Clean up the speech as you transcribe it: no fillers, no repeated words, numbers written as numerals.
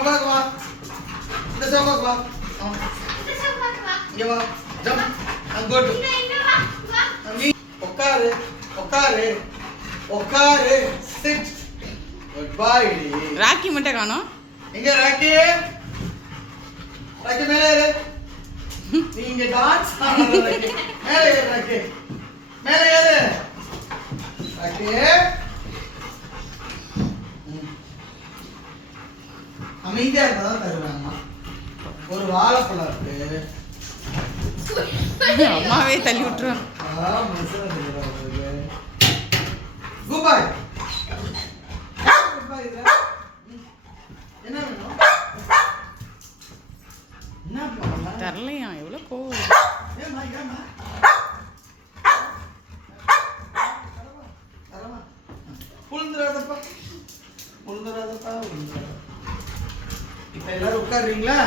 சோஃபாக்கு வா. இந்த சோஃபாக்கு வா. இங்க வா. ஜம்ப். அங்கோட்டு. நீ உட்காரு. உட்காரு. உட்காரு. சிட். Good bye. ராக்கி மட்டும் காணோம். எங்க ராக்கி? ராக்கி மேலே ஏறு. நீ இங்க டான்ஸ் ஆடுற ராக்கி. மேலே ஏறு ராக்கி. மேலே ஏறு. ராக்கி. அமைதியா இருந்தா தருவாங்கம்மா. ஒரு வாழைப்பழம் இருக்கு. அம்மாவே தள்ளி விட்டுருவாங்க. குபாய் என்ன வேணும்? என்ன பண்ணலாம்? தரலையா? எவ்வளோ கோவம். ஏமா ஏமா உளுந்துராதப்பா உளுந்துராதப்பா உளுந்துராத. இப்ப எல்லாரும் உட்காருறீங்களா?